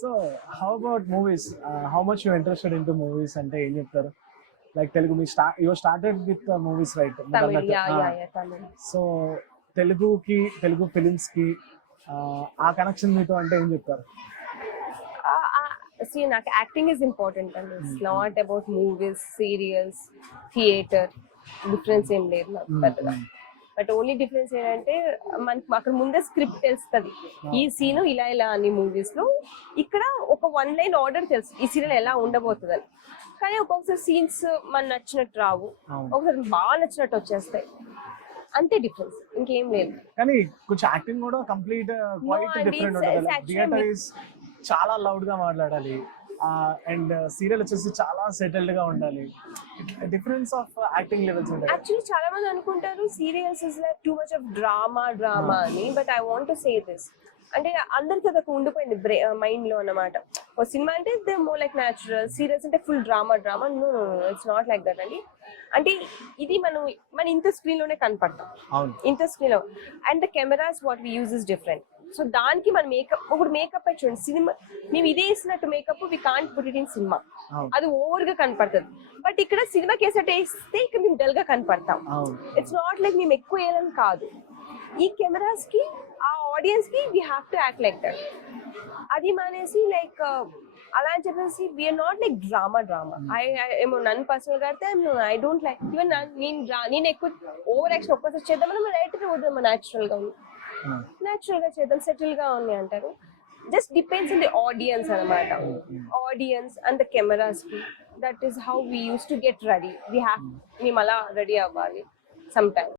So how about movies, how much you interested in to movies అంటే ఏం చెప్తారు? Like Telugu me started with movies right? Tamil, yeah, Tamil. So తెలుగుకి, Telugu films కి ఆ connection మీతో అంటే ఏం చెప్తారు? See, నాకు యాక్టింగ్ ఇస్ ఇంపార్టెంట్ అండి. It's not about movies, serials, theatre. Difference ఏం లేదు నాకు పెద్దగా. బట్ ఓన్లీ డిఫరెన్స్ ఏంటంటే మనకి అక్కడ ముందే స్క్రిప్ట్ తెలుస్తుంది, ఈ సీన్ ఇలా ఇలా అని. మూవీస్ లో ఇక్కడ ఒక 1 లైన్ ఆర్డర్ తెలుసు, ఈ సీరియల్ ఎలా ఉండబోతుందని. కానీ ఒక్కొక్కసారి సీన్స్ మన నచ్చినట్టు రావు, ఒకసారి బాగా నచ్చినట్టు వచ్చేస్తాయి. అంతే డిఫరెన్స్, ఇంకేం లేదు. కానీ కొంచెం యాక్టింగ్ కూడా కంప్లీట్ క్వైట్ డిఫరెంట్ ఉంటుంది. థియేటర్ ఇస్ చాలా లౌడ్ గా మాట్లాడాలి, అండ్ సీరియల్ వచ్చేసి చాలా సెటిల్డ్ గా ఉండాలి. డిఫరెన్స్ ఆఫ్ యాక్టింగ్ లెవెల్స్ ఉంటాయి. యాక్చువల్లీ చాలా మంది అనుకుంటారు serials is like too much of drama అని. But I want to say this, అంటే అందరికి అదొక ఉండిపోయింది మైండ్ లో అన్నమాట. ఓ సినిమా అంటే they more like natural, serials అంటే full drama. No, it's not like that అండి. అంటే ఇది మన ఇంత స్క్రీన్ లోనే కనపడతాం, ఇంత స్క్రీన్ లో. And the cameras what we use is different. So దానికి మన మేకప్, ఇప్పుడు మేకప్ చూడండి, సినిమా మేము ఇదే వేసినట్టు makeup we can't put it in cinema, అది ఓవర్ గా కనపడుతుంది. బట్ ఇక్కడ సినిమా కేసెట్ వేస్తే ఇక్కడ మేము డల్ గా కనపడతాం. ఇట్స్ నాట్ లైక్ మేము ఎక్కువ వేయాలని కాదు, ఈ కెమెరాస్ కి ఆ ఆడియన్స్ కి we have to act like that. అది మానేసి లైక్ అలా అని చెప్పేసి వీఆర్ నాట్ లైక్ డ్రామా. ఏమో నన్ను పర్సనల్ గా అయితే ఐ డోంట్ లైక్. ఈవెన్ నేను ఎక్కువ ఓవర్ యాక్షన్ ఒక్కసారి చేద్దామని రైటర్ వద్దాం, న్యాచురల్ గా చేద్దాం, సెటిల్ గా ఉంది అంటారు. Just depends on the audience అనమాట. ఆడియన్స్ అండ్ ద కెమెరాస్ కి, that is how we use to get ready. మేము అలా రెడీ అవ్వాలి సమ్ టైమ్.